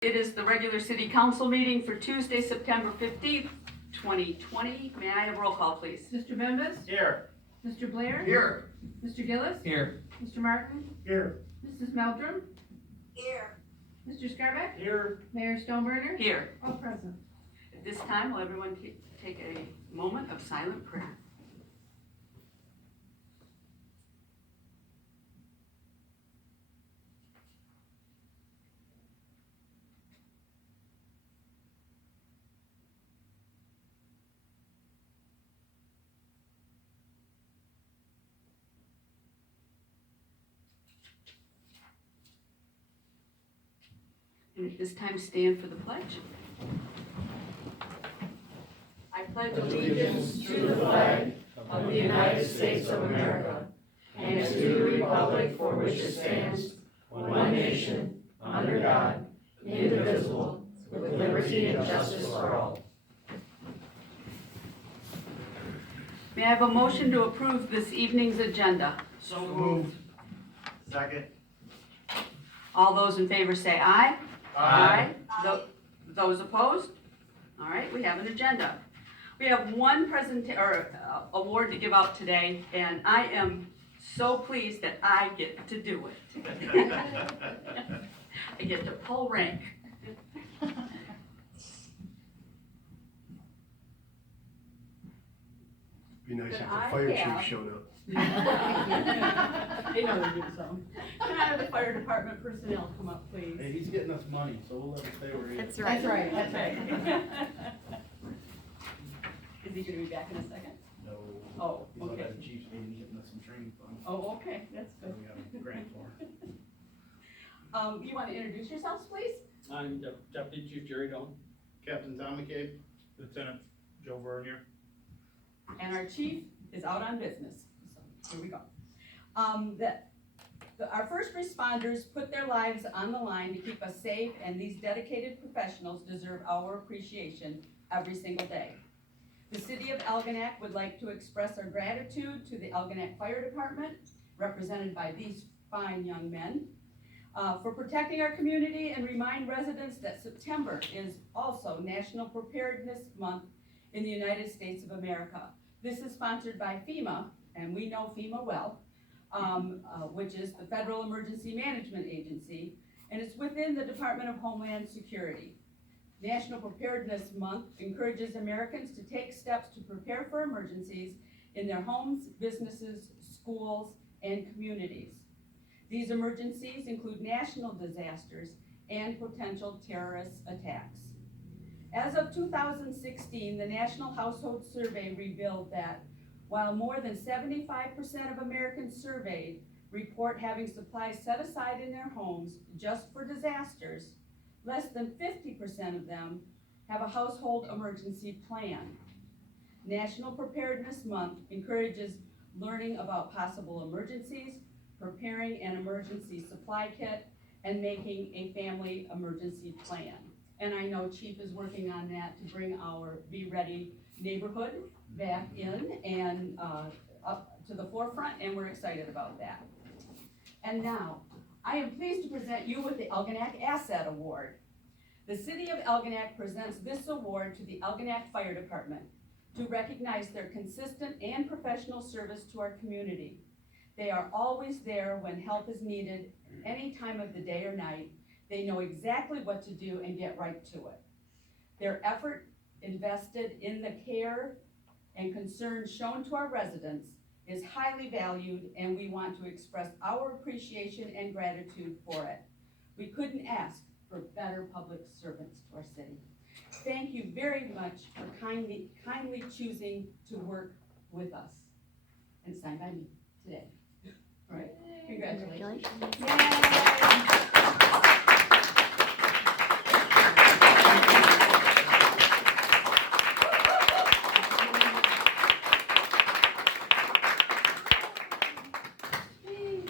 It is the regular city council meeting for Tuesday, September 15th, 2020. May I have roll call, please? Mr. Bembas? Here. Mr. Blair? Here. Mr. Gillis? Here. Mr. Martin? Here. Mrs. Meldrum? Here. Mr. Scarbeck? Here. Mayor Stoneburner? Here. All present. At this time, will everyone take a moment of silent prayer? And at this time, stand for the pledge. I pledge allegiance to the flag of the United States of America and to the republic for which it stands, one nation, under God, indivisible, with liberty and justice for all. May I have a motion to approve this evening's agenda? So moved. Second. All those in favor say aye. Aye. Those opposed? All right, we have an agenda. We have one award to give out today, and I am so pleased that I get to do it. I get to pull rank. Be nice if the But fire I have- chief showed up. They know they do some. Can I have the fire department personnel come up, please? Hey, he's getting us money, so we'll let him stay where he is. That's right. That's right. Is he gonna be back in a second? No. Oh, He's out okay. at the Chiefs meeting, getting us some training funds. Oh, okay, that's So good. we got a grant for. You wanna introduce yourselves, please? I'm Deputy Chief Jerry Doan. Captain Tom McCabe. Lieutenant Joe Vernier. And our chief is out on business, so here we go. Our first responders put their lives on the line to keep us safe, and these dedicated professionals deserve our appreciation every single day. The city of Algonac would like to express our gratitude to the Algonac Fire Department, represented by these fine young men, for protecting our community, and remind residents that September is also National Preparedness Month in the United States of America. This is sponsored by FEMA, and we know FEMA well, which is the Federal Emergency Management Agency, and it's within the Department of Homeland Security. National Preparedness Month encourages Americans to take steps to prepare for emergencies in their homes, businesses, schools, and communities. These emergencies include national disasters and potential terrorist attacks. As of 2016, the National Household Survey revealed that while more than 75% of Americans surveyed report having supplies set aside in their homes just for disasters, less than 50% of them have a household emergency plan. National Preparedness Month encourages learning about possible emergencies, preparing an emergency supply kit, and making a family emergency plan. And I know Chief is working on that to bring our Be Ready neighborhood back in and up to the forefront, and we're excited about that. And now, I am pleased to present you with the Algonac Asset Award. The City of Algonac presents this award to the Algonac Fire Department to recognize their consistent and professional service to our community. They are always there when help is needed, any time of the day or night. They know exactly what to do and get right to it. Their effort invested in the care and concern shown to our residents is highly valued, and we want to express our appreciation and gratitude for it. We couldn't ask for better public servants to our city. Thank you very much for kindly choosing to work with us. And signed by me today. All right, congratulations. Yay!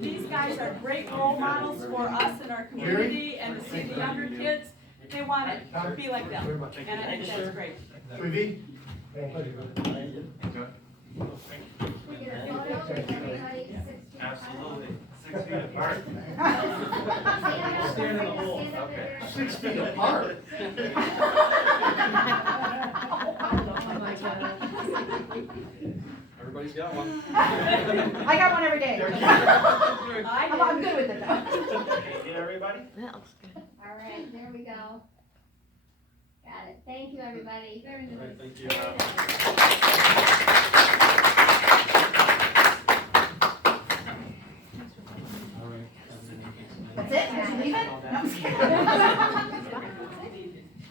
These guys are great role models for us in our community and to see the younger kids. They want to be like them, and I think that's great. Tweety? We get a photo, everybody, 16. Absolutely. 6 feet apart. Stand in the hole. Okay. 6 feet apart. Oh my God. Everybody's got one. I got one every day. I'm good with it though. Get everybody? All right, there we go. Got it. Thank you, everybody. Very All right, thank you. All right. That's it? Did you leave it? No, I'm just kidding.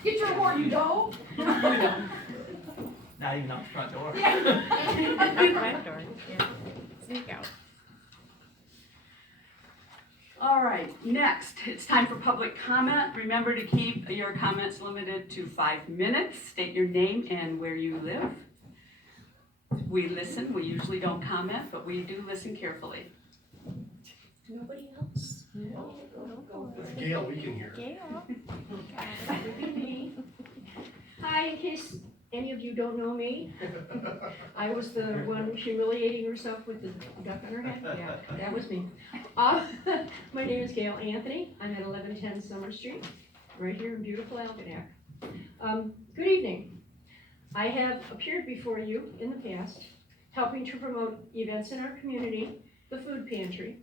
Get your award, you go. Not even out the front door. Front door, yeah. Sneak out. All right, next, it's time for public comment. Remember to keep your comments limited to 5 minutes. State your name and where you live. We listen, we usually don't comment, but we do listen carefully. Nobody else? With Gail, we can hear. Gail. Hi, in case any of you don't know me, I was the one humiliating herself with the duck on her head. Yeah, that was me. My name is Gail Anthony. I'm at 1110 Summer Street, right here in beautiful Algonac. Good evening. I have appeared before you in the past, helping to promote events in our community, the food pantry,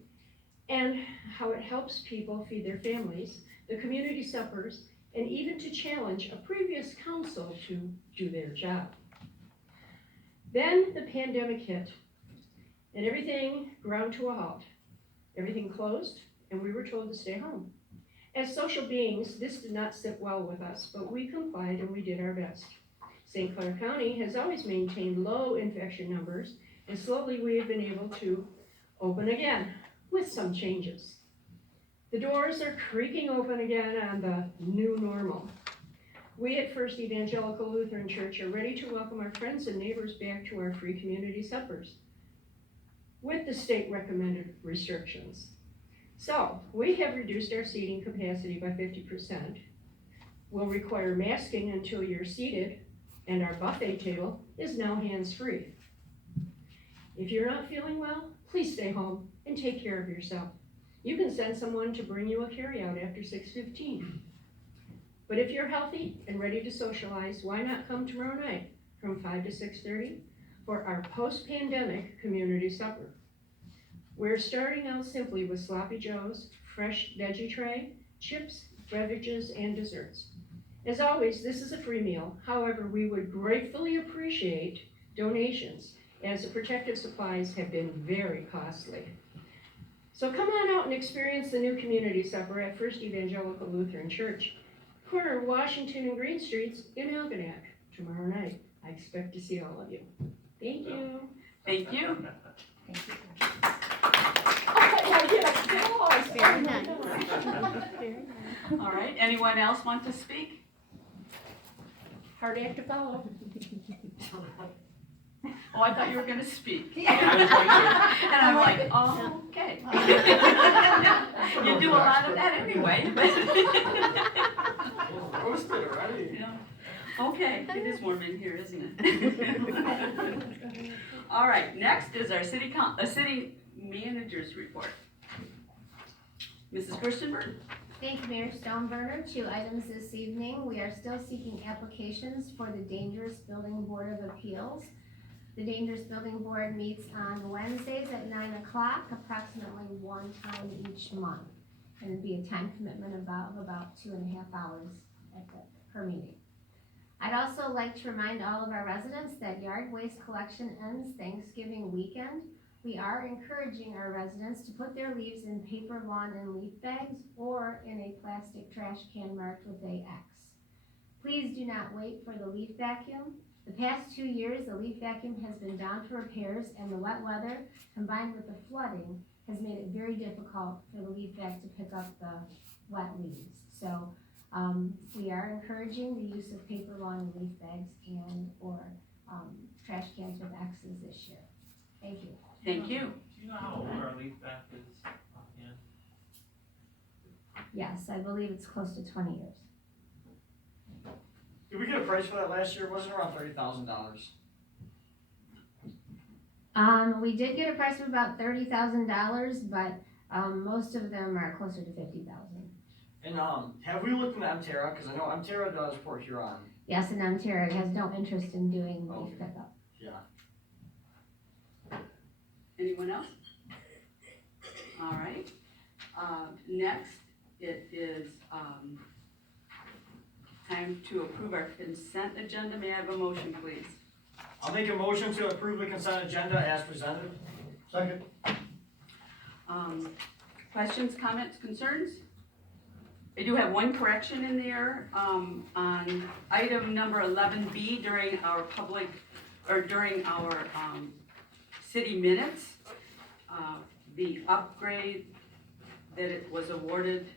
and how it helps people feed their families, the community suppers, and even to challenge a previous council to do their job. Then the pandemic hit, and everything ground to a halt. Everything closed, and we were told to stay home. As social beings, this did not sit well with us, but we complied and we did our best. St. Clair County has always maintained low infection numbers, and slowly we have been able to open again with some changes. The doors are creaking open again on the new normal. We at First Evangelical Lutheran Church are ready to welcome our friends and neighbors back to our free community suppers with the state recommended restrictions. So we have reduced our seating capacity by 50%. We'll require masking until you're seated, and our buffet table is now hands-free. If you're not feeling well, please stay home and take care of yourself. You can send someone to bring you a carryout after 6:15. But if you're healthy and ready to socialize, why not come tomorrow night from 5 to 6:30 for our post-pandemic community supper? We're starting out simply with sloppy joes, fresh veggie tray, chips, beverages, and desserts. As always, this is a free meal. However, we would gratefully appreciate donations, as the protective supplies have been very costly. So come on out and experience the new community supper at First Evangelical Lutheran Church, corner of Washington and Green Streets in Algonac, tomorrow night. I expect to see all of you. Thank you. Thank you. Very nice. Very nice. All right, anyone else want to speak? Hard act to follow. Oh, I thought you were gonna speak. I was going to. And I'm like, oh, okay. You do a lot of that anyway, but. Roasted already. Yeah. Okay, it is warm in here, isn't it? All right, next is our city manager's report. Mrs. Kirstenberg? Thank you, Mayor Stoneburner. 2 items this evening. We are still seeking applications for the Dangerous Building Board of Appeals. The Dangerous Building Board meets on Wednesdays at 9 o'clock, approximately 1 time each month. And it'd be a time commitment of about 2.5 hours per meeting. I'd also like to remind all of our residents that yard waste collection ends Thanksgiving weekend. We are encouraging our residents to put their leaves in paper, lawn, and leaf bags or in a plastic trash can marked with a X. Please do not wait for the leaf vacuum. The past 2 years, the leaf vacuum has been down for repairs, and the wet weather combined with the flooding has made it very difficult for the leaf vac to pick up the wet leaves. So we are encouraging the use of paper, lawn, and leaf bags and or trash cans with X's this year. Thank you. Thank you. Do you know how old our leaf back is offhand? Yes, I believe it's close to 20 years. Did we get a price for that last year? Wasn't it around $30,000? We did get a price of about $30,000, but Most of them are closer to 50,000. And, have we looked into Mterra? Cause I know Mterra does Port Huron. Yes, and Ontario has no interest in doing leaf pickup. Yeah. Anyone else? All right. Next, it is, time to approve our consent agenda. May I have a motion, please? I'll make a motion to approve the consent agenda as presented. Second. Questions, comments, concerns? I do have one correction in there, on item number 11B during our city minutes. The upgrade that it was awarded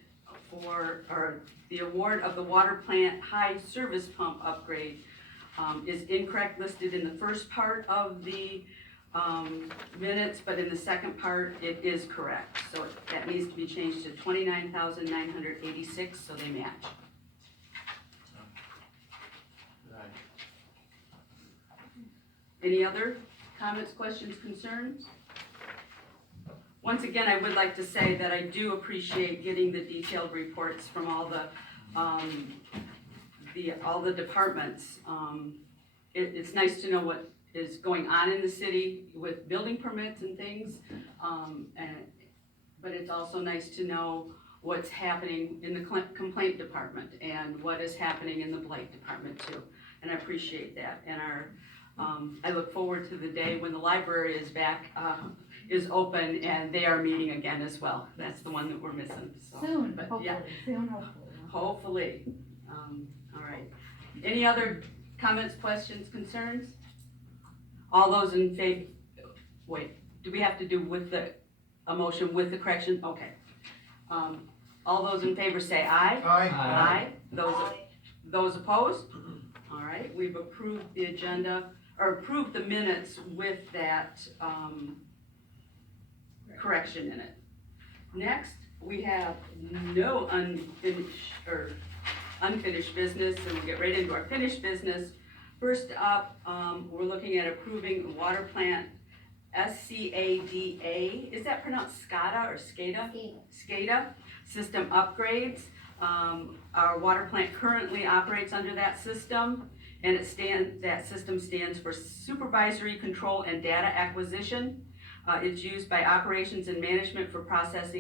for, or the award of the water plant high service pump upgrade, is incorrect, listed in the first part of the minutes, but in the second part, it is correct. So that needs to be changed to 29,986, so they match. Any other comments, questions, concerns? Once again, I would like to say that I do appreciate getting the detailed reports from all the departments. It's nice to know what is going on in the city with building permits and things. But it's also nice to know what's happening in the complaint department and what is happening in the blight department too. And I appreciate that. And I look forward to the day when the library is back, is open and they are meeting again as well. That's the one that we're missing, so. Soon, But hopefully, yeah, soon, hopefully. hopefully. All right. Any other comments, questions, concerns? All those in favor, wait, do we have to do with a motion with the correction? Okay. All those in favor say aye. Aye. Those opposed? All right, we've approved the agenda, or approved the minutes with that, correction in it. Next, we have no unfinished business, and we'll get right into our finished business. First up, we're looking at approving the water plant SCADA, is that pronounced SCADA or SCADA? SCADA system upgrades. Our water plant currently operates under that system, and that system stands for Supervisory Control and Data Acquisition. It's used by operations and management for process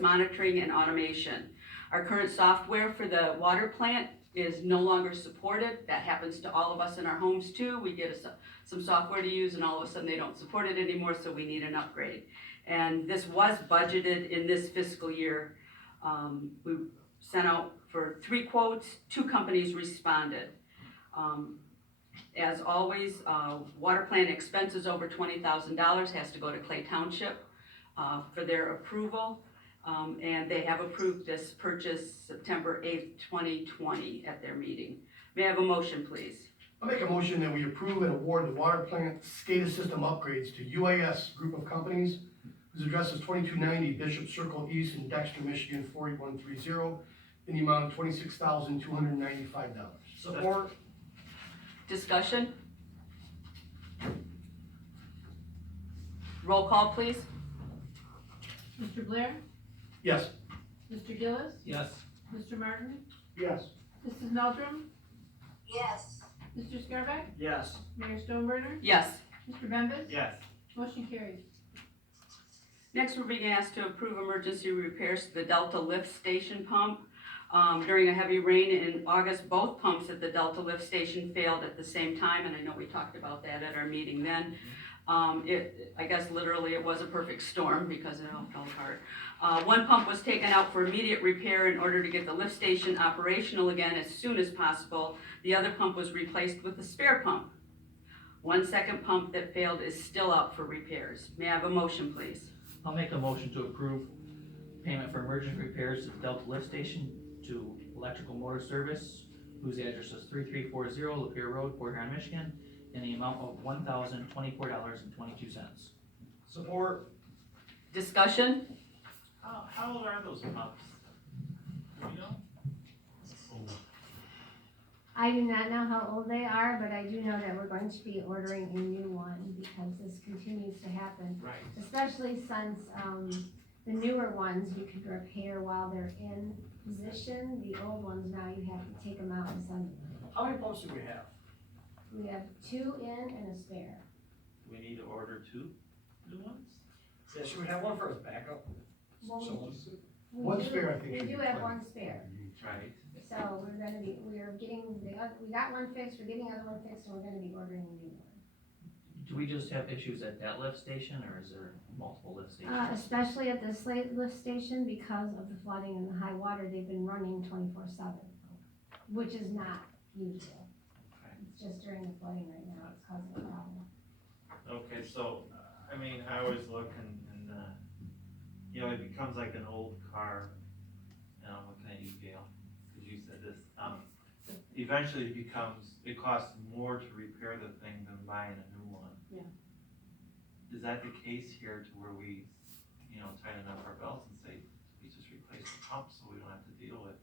monitoring and automation. Our current software for the water plant is no longer supported. That happens to all of us in our homes too. We get some software to use and all of a sudden they don't support it anymore, so we need an upgrade. And this was budgeted in this fiscal year. We sent out for 3 quotes, 2 companies responded. As always, water plant expenses over $20,000 has to go to Clay Township for their approval. And they have approved this purchase September 8th, 2020 at their meeting. May I have a motion, please? I'll make a motion that we approve and award the water plant SCADA system upgrades to UAS Group of Companies, whose address is 2290 Bishop Circle East in Dexter, Michigan, 48130, in the amount of $26,295. Support. Discussion? Roll call, please. Mr. Blair? Yes. Mr. Gillis? Yes. Mr. Martin? Yes. Mrs. Meldrum? Yes. Mr. Scarback? Yes. Mayor Stoneburner? Yes. Mr. Bembas? Yes. Motion carries. Next, we're being asked to approve emergency repairs to the Delta lift station pump. During a heavy rain in August, both pumps at the Delta lift station failed at the same time, and I know we talked about that at our meeting then. I guess literally it was a perfect storm because it all fell apart. One pump was taken out for immediate repair in order to get the lift station operational again as soon as possible. The other pump was replaced with a spare pump. One second pump that failed is still out for repairs. May I have a motion, please? I'll make a motion to approve payment for emergency repairs to the Delta lift station to Electrical Motor Service, whose address is 3340 Lapeer Road, Port Huron, Michigan, in the amount of $1,024.22. Support. Discussion? How old are those pumps? Do you know? I do not know how old they are, but I do know that we're going to be ordering a new one because this continues to happen. Right. Especially since, the newer ones you can repair while they're in position. The old ones now you have to take them out and send them. How many pumps do we have? We have 2 in and a spare. We need to order 2 new ones? Yeah, should we have one for as backup? Well, So- One spare, I think, We should do be have plenty. one spare. Right. So we're getting we got one fixed, we're getting the other one fixed, and we're gonna be ordering a new one. Do we just have issues at that lift station, or is there multiple lift stations? Especially at this lift station, because of the flooding and the high water, they've been running 24/7, which is not usual. Okay. It's just during the flooding right now, it's causing a problem. Okay, so, I mean, I always look and, you know, it becomes like an old car, and I'm looking at you, Gail, because you said this, eventually it costs more to repair the thing than buying a new one. Yeah. Is that the case here to where we, you know, tighten up our belts and say, we just replace the pump so we don't have to deal with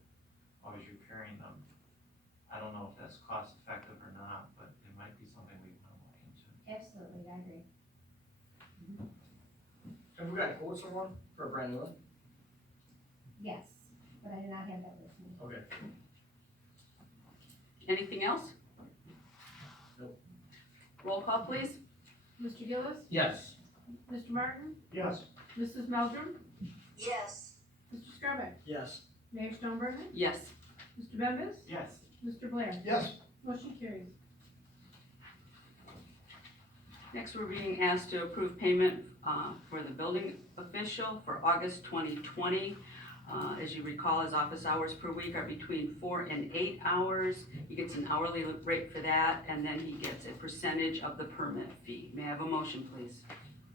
always repairing them? I don't know if that's cost effective or not, but it might be something we want to look into. Absolutely, I agree. Have we got quotes for one, for a brand new one? Yes, but I do not have that with me. Okay. Anything else? Nope. Roll call, please. Mr. Gillis, Yes. Mr. Martin, Yes. Mrs. Meldrum, Yes. Mr. Scarbeck, Yes. Mayor Stoneburner, Yes. Mr. Bembas, Yes. Mr. Blair. Yes, Motion carries. Next, we're being asked to approve payment for the building official for August 2020. As you recall, his office hours per week are between 4 and 8 hours. He gets an hourly rate for that, and then he gets a percentage of the permit fee. May I have a motion, please?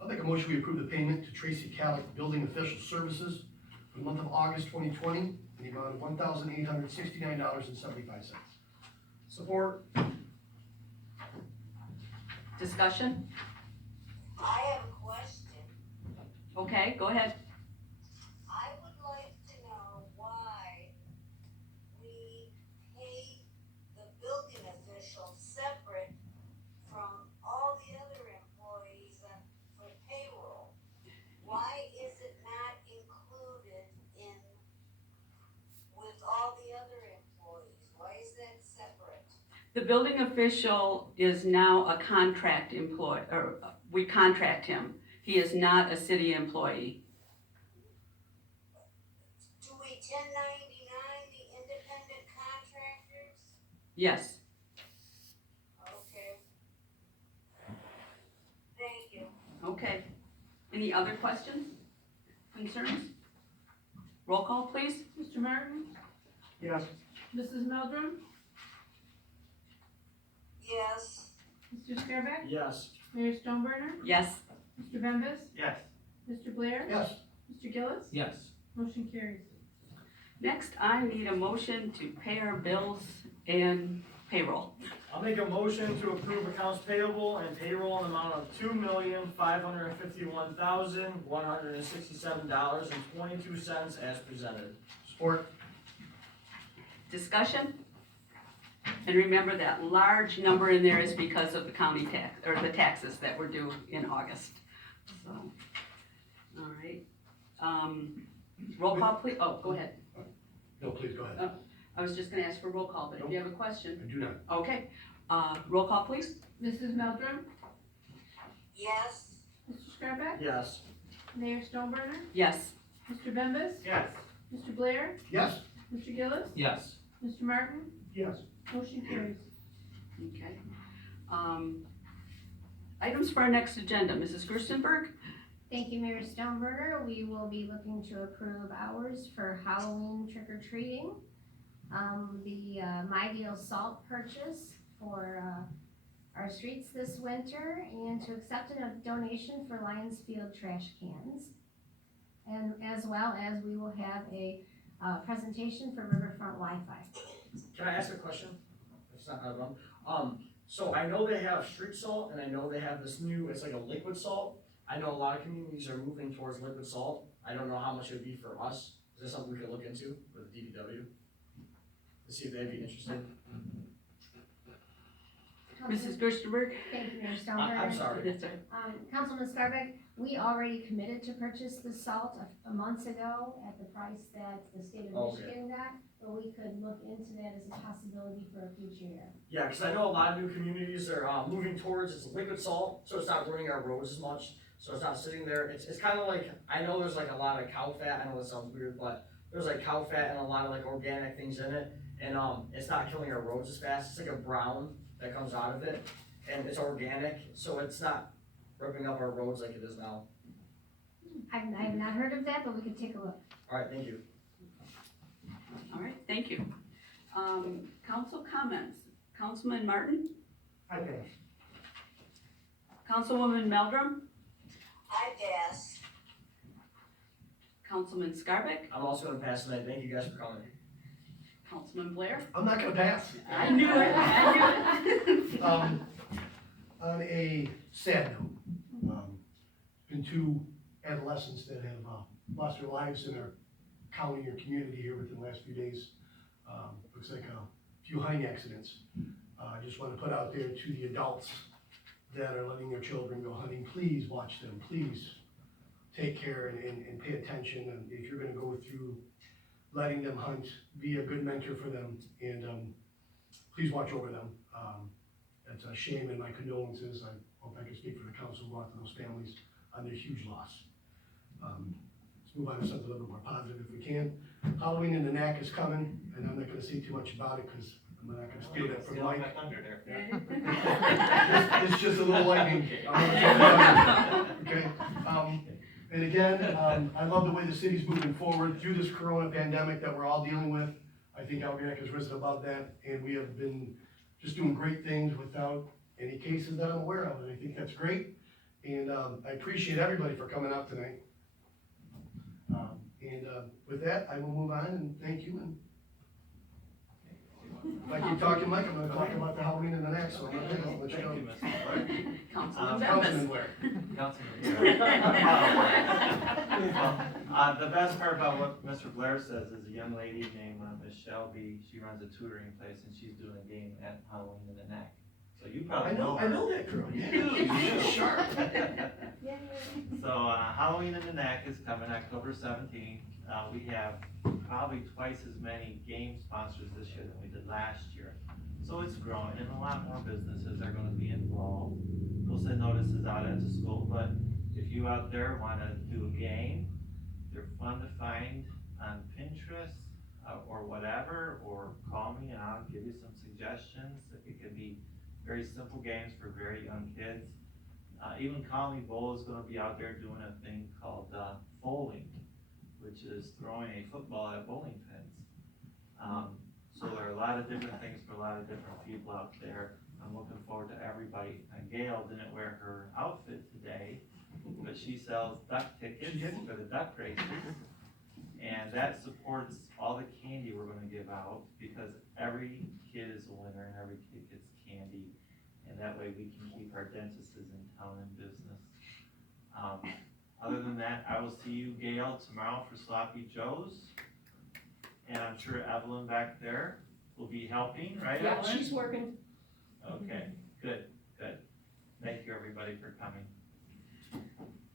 I'll make a motion, we approve the payment to Tracy Calic Building Official Services for the month of August 2020 in the amount of $1,869.75. Support. Discussion? I have a question. Okay, go ahead. I would like to know why we pay the building official separate from all the other employees for payroll. Why is it not included with all the other employees? Why is that separate? The building official is now a contract employee, or we contract him. He is not a city employee. Do we 1099 the independent contractors? Yes. Okay. Thank you. Okay. Any other questions, concerns? Roll call, please. Mr. Martin, Yes. Mrs. Meldrum, Yes. Mr. Scarbeck, Yes. Mayor Stoneburner, Yes. Mr. Bembas, Yes. Mr. Blair, Yes, Mr. Gillis. Yes. Motion carries. Next, I need a motion to pay our bills and payroll. I'll make a motion to approve accounts payable and payroll in the amount of $2,551,167.22 as presented. support. Discussion? And remember that large number in there is because of the county tax, or the taxes that were due in August. So, all right. Roll call, please. Oh, go ahead. No, please, go ahead. I was just gonna ask for roll call, but if you have a question. I do not. Okay. Roll call, please. Mrs. Meldrum, Yes. Mr. Scarbeck, Yes. Mayor Stoneburner, Yes. Mr. Bembas, Yes. Mr. Blair, Yes, Mr. Gillis, Yes. Mr. Martin, Yes. motion carries. Okay. Items for our next agenda, Mrs. Gerstenberg? Thank you, Mayor Stoneburner. We will be looking to approve hours for Halloween trick or treating. The My Deal salt purchase for our streets this winter, and to accept a donation for Lions Field trash cans. And as well as we will have a presentation for Riverfront Wi-Fi. Can I ask a question? It's not out of them. So I know they have street salt and I know they have this new, it's like a liquid salt. I know a lot of communities are moving towards liquid salt. I don't know how much it would be for us. Is this something we could look into with the DPW? To see if they'd be interested? Mrs. Gerstenberg? Thank you, Mayor I'm Sternberger. sorry. Yes, sir. Councilman Scarbeck, we already committed to purchase the salt a month ago at the price that the state of Okay. Michigan got, but we could look into that as a possibility for a future year. Yeah, because I know a lot of new communities are moving towards it's liquid salt, so it's not ruining our roads as much. So it's not sitting there. It's kind of like, I know there's like a lot of cow fat. I know this sounds weird, but there's like cow fat and a lot of like organic things in it, and it's not killing our roads as fast. It's like a brown that comes out of it, and it's organic, so it's not ripping up our roads like it is now. I have not heard of that, but we could take a look. All right, thank you. All right, thank you. Council comments. Councilman Martin? I pass. Councilwoman Meldrum? I pass. Councilman Scarbeck? I'm also gonna pass tonight. Thank you guys for coming. Councilman Blair? I'm not gonna pass. I knew it, I knew it. On a sad note, been two adolescents that have lost their lives in our county or community here within the last few days. Looks like a few hunting accidents. I just want to put out there to the adults that are letting their children go hunting, please watch them, please take care and pay attention. And if you're gonna go through letting them hunt, be a good mentor for them, and please watch over them. It's a shame, and my condolences. I hope I can speak for the council, go out to those families on their huge loss. Let's move on to something a little bit more positive if we can. Halloween in the NAC is coming, and I'm not gonna say too much about it, because I'm not gonna steal that from Mike. It's just a little lightning. Okay, and again, I love the way the city's moving forward through this corona pandemic that we're all dealing with. I think Algonac has risen above that, and we have been just doing great things without any cases that I'm aware of, and I think that's great. And I appreciate everybody for coming out tonight. With that, I will move on and thank you. And if I keep talking, Mike, I'm gonna talk about the Halloween in the next, so I'll let you Thank go. you, Mr. Blair. Councilman Councilman Bembas? Blair. Councilman Blair. The best part about what Mr. Blair says is a young lady named Miss Shelby, she runs a tutoring place and she's doing a game at Halloween in the NAC. So you probably know her. I know that girl, yeah. You do. Sharp. So Halloween in the NAC is coming October 17th. We have probably twice as many game sponsors this year than we did last year. So it's growing and a lot more businesses are gonna be involved. We'll send notices out at the school, but if you out there wanna do a game, they're fun to find on Pinterest or whatever, or call me and I'll give you some suggestions. It could be very simple games for very young kids. Even Conley Bowl is gonna be out there doing a thing called bowling, which is throwing a football at bowling pins. So there are a lot of different things for a lot of different people out there. I'm looking forward to everybody. Gail didn't wear her outfit today, but she sells duck tickets for the duck races. And that supports all the candy we're gonna give out, because every kid is a winner and every kid gets candy. And that way we can keep our dentists in town in business. Other than that, I will see you, Gail, tomorrow for Sloppy Joe's. And I'm sure Evelyn back there will be helping, right, Yeah, Evelyn? she's working. Okay, good. Thank you, everybody, for coming.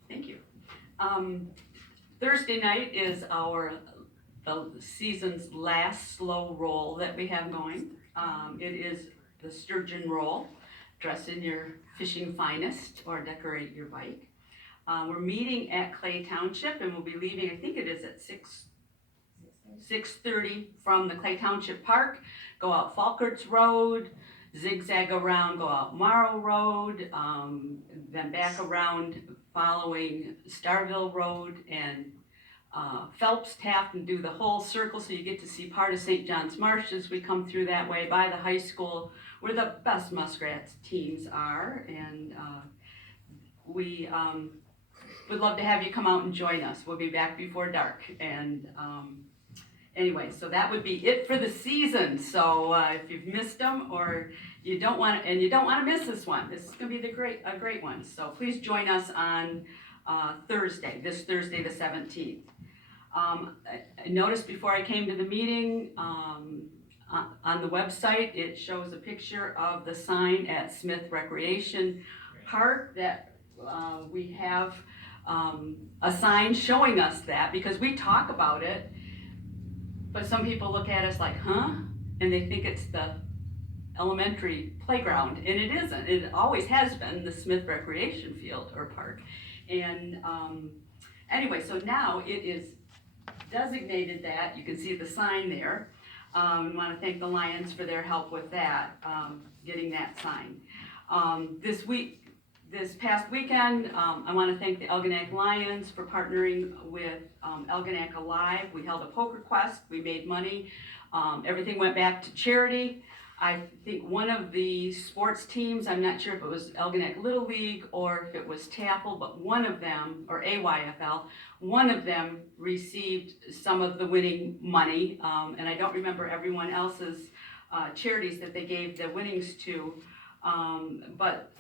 Thank you. Thursday night is the season's last slow roll that we have going. It is the sturgeon roll. Dress in your fishing finest or decorate your bike. We're meeting at Clay Township and we'll be leaving, I think it is at 6:30 from the Clay Township Park. Go out Falkerts Road, zigzag around, go out Morrow Road, then back around following Starville Road and Phelps Taft, and do the whole circle so you get to see part of St. John's Marsh as we come through that way by the high school where the best Muskrats teams are, and we would love to have you come out and join us. We'll be back before dark, and anyway, so that would be it for the season. So if you've missed them or you don't want to miss this one, this is going to be a great one. So please join us on this Thursday the 17th. I noticed before I came to the meeting, on the website, it shows a picture of the sign at Smith Recreation Park that, we have, a sign showing us that, because we talk about it, but some people look at us like, huh? And they think it's the elementary playground, and it isn't. It always has been the Smith Recreation Field or Park. And, anyway, so now it is designated that, you can see the sign there. We wanna thank the Lions for their help with that, getting that sign. This past weekend, I wanna thank the Algonac Lions for partnering with, Algonac Alive. We held a poker quest, we made money, everything went back to charity. I think one of the sports teams, I'm not sure if it was Algonac Little League or if it was TAFL, but one of them, or AYFL, one of them received some of the winning money, and I don't remember everyone else's charities that they gave the winnings to, but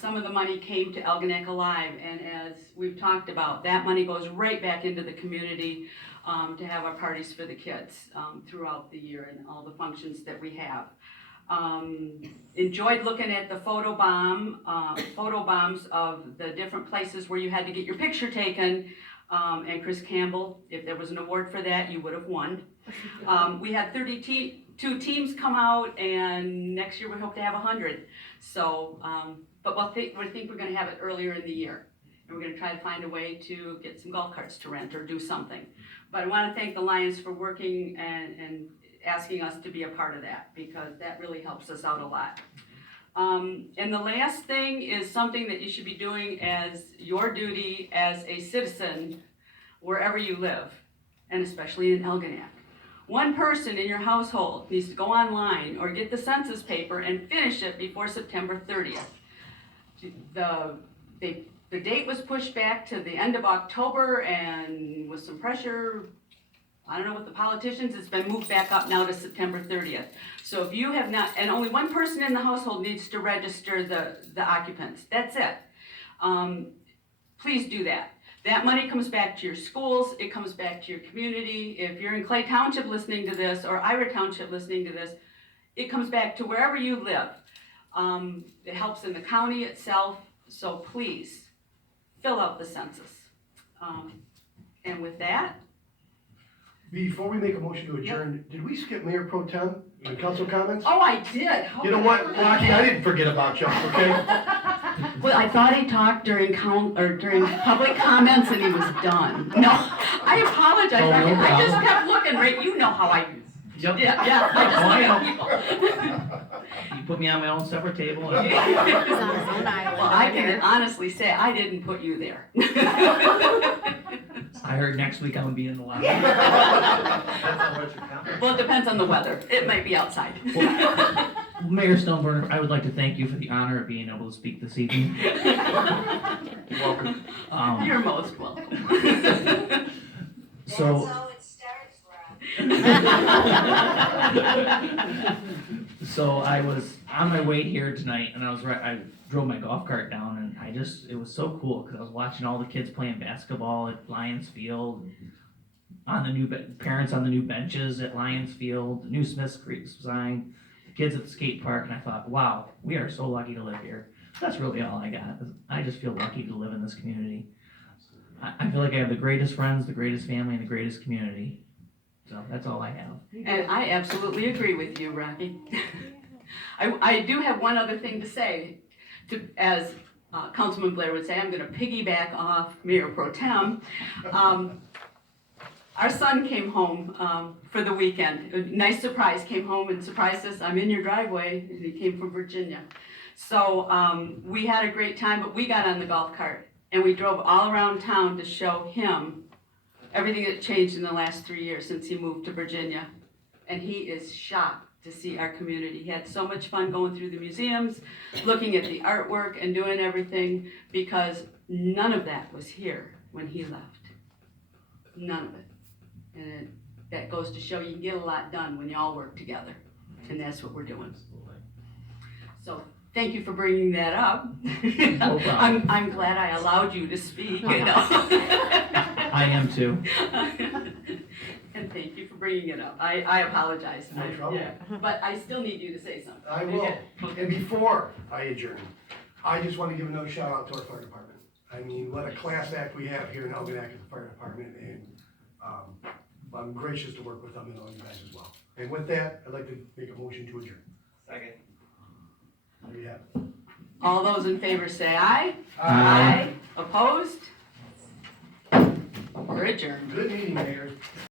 some of the money came to Algonac Alive, and as we've talked about, that money goes right back into the community to have our parties for the kids throughout the year and all the functions that we have. Enjoyed looking at the photo bombs of the different places where you had to get your picture taken. And Chris Campbell, if there was an award for that, you would have won. We had 32 teams come out, and next year we hope to have 100. So, but we think we're gonna have it earlier in the year. And we're gonna try to find a way to get some golf carts to rent or do something. But I wanna thank the Lions for working and asking us to be a part of that, because that really helps us out a lot. And the last thing is something that you should be doing as your duty as a citizen wherever you live, and especially in Algonac. One person in your household needs to go online or get the census paper and finish it before September 30th. The date was pushed back to the end of October, and with some pressure, I don't know what the politicians, it's been moved back up now to September 30th. So if you have not, and only one person in the household needs to register the occupants, that's it. Please do that. That money comes back to your schools, it comes back to your community. If you're in Clay Township listening to this, or Ira Township listening to this, it comes back to wherever you live. It helps in the county itself, so please, fill out the census. And with that, Before we make a motion to adjourn, did we skip Mayor Pro Tem on council comments? oh, I did. How You know could what, I forget Rocky, that? I didn't forget about you, okay? Well, I thought he talked during during public comments and he was done. No, I apologize. Oh, no I just problem. kept looking, right? You know how I, Yep. yeah, I just look at people. You put me on my own separate table. And He's on his own island. Well, I over can here. honestly say I didn't put you there. I heard next week I'm gonna be in the lobby. That's on what you're counting. Well, it depends on the weather. It might be outside. Mayor Stoneburner, I would like to thank you for the honor of being able to speak this evening. You're welcome. You're most welcome. That's So, how it starts, Rob. so I was on my way here tonight, and I drove my golf cart down, and it was so cool, because I was watching all the kids playing basketball at Lions Field, on the new, parents on the new benches at Lions Field, the new Smith's Creek sign, kids at the skate park, and I thought, wow, we are so lucky to live here. That's really all I got. I just feel lucky to live in this community. I feel like I have the greatest friends, the greatest family, and the greatest community. So that's all I have. And I absolutely agree with you, Rocky. I do have one other thing to say. As Councilman Blair would say, I'm gonna piggyback off Mayor Pro Tem. Our son came home for the weekend. A nice surprise, came home and surprised us, I'm in your driveway, and he came from Virginia. So we had a great time, but we got on the golf cart and we drove all around town to show him everything that changed in the last 3 years since he moved to Virginia. And he is shocked to see our community. He had so much fun going through the museums, looking at the artwork and doing everything, because none of that was here when he left. None of it. And that goes to show you can get a lot done when you all work together. And that's what we're doing. So thank you for bringing that up. No problem. I'm glad I allowed you to speak, you know. I am too. And thank you for bringing it up. I apologize. No I- trouble. yeah, But I still need you to say something. I will. And before I adjourn, I just want to give another shout out to our fire department. I mean, what a class act we have here in Algonac at the fire department, and I'm gracious to work with them and all you guys as well. And with that, I'd like to make a motion to adjourn. Second. There you have it. All those in favor say aye. Aye. Opposed? We're adjourned. Good meeting, Mayor.